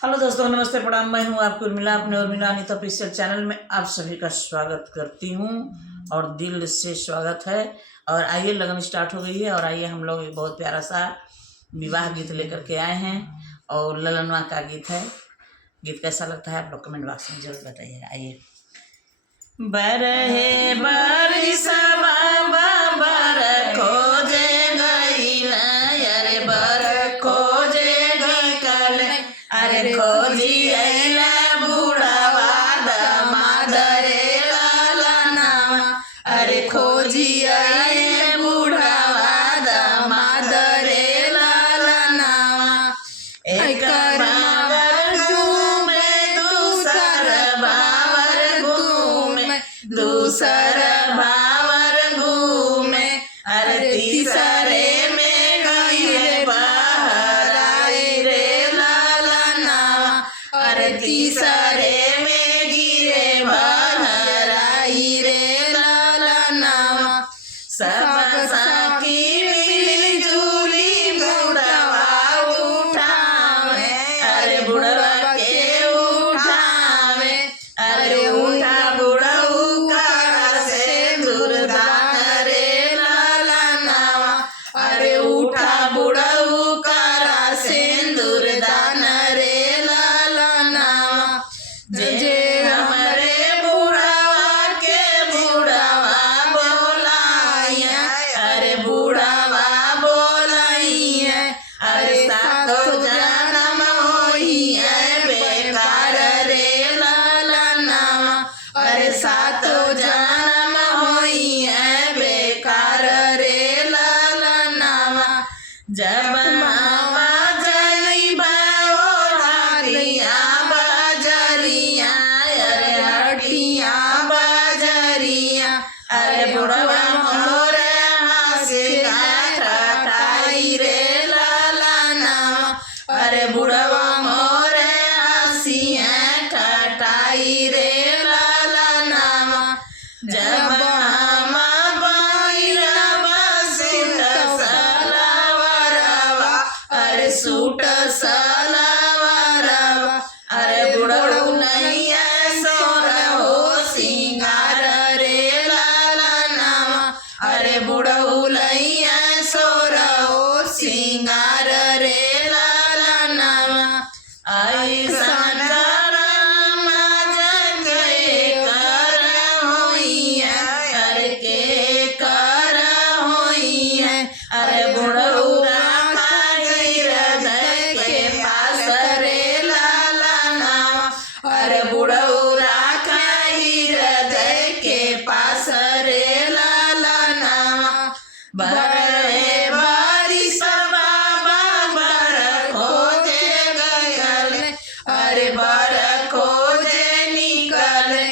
Hello दोस्तों, नमस्ते, प्रणाम। मैं हूं आपकी उर्मिला, अपने उर्मिला अनिता ऑफिशियल चैनल में आप सभी का स्वागत करती हूं और दिल से स्वागत है। और आइए, लगन स्टार्ट हो गई है और आइए हम लोग एक बहुत प्यारा सा विवाह गीत लेकर के आए हैं और ललनवा का गीत है। गीत कैसा लगता है आप लोग कमेंट बॉक्स में जरूर बताइएगा। आइए। बरहे बारिशवा बर खोजे गइला, अरे बर खोजे गइल, अरे खोजी अइला बुढ़वा दामाद रे ललनवा, अरे खोजी अइले बुढ़वा दामाद रे ललनवा। एक बावर घूमे दूसर बावर घूमे, दूसर बावर घूमे, अरे तीसरे में गइले बाहर आई रे ललनवा, अरे तीसरे में गिरे बाहर आई रे ललनवा। सब साकी मिली जुली बुढ़वा उठावे, अरे बुढ़वा के उठावे, अरे उठा बुढ़ऊ का सिंदूर दान रे ललनवा, अरे उठा बुढ़ऊ का सिंदूर दान रे ललनवा। जे हमरे बुढ़वा के बुढ़वा बोलाइया, अरे बुढ़वा बोलाइया, अरे सातो जन्म होइए बेकार रे ललनवा, अरे सातो जन्म होइए बेकार रे ललनवा। जब मामा जइबा ओढ़िया बजरिया, अरे हटिया बजरिया, अरे बुढ़वा मोरे हंसिया ठठाई रे ललनवा, अरे बुढ़वा मोरे हंसिया ठठाई रे ललनवा। जब मामा बैरवा सूट सलवारवा, अरे सूट सलवारवा, अरे बुढ़ऊ नैया सोरहो सिंगार रे ललनवा, अरे बुढ़ऊ नैया सोरहो सिंगार रे ललनवा। ऐसन करम जगे कर होइए, अरे के कर होइए, अरे बुढ़ऊ राखा गिर के पास रे ललनवा, अरे बुढ़ऊ राखा गिर के पास रे ललनवा। बरहे बारिशवा बर खोजे गइल, अरे बर खोजे निकले,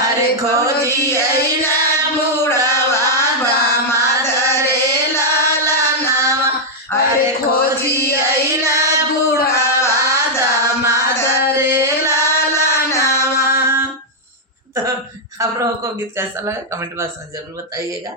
अरे खोजी अइला बुढ़वा दामाद रे ललनवा, अरे खोजी अइला बुढ़वा दामाद रे ललनवा। तो आप लोगों को गीत कैसा लगा कमेंट बॉक्स में जरूर बताइएगा।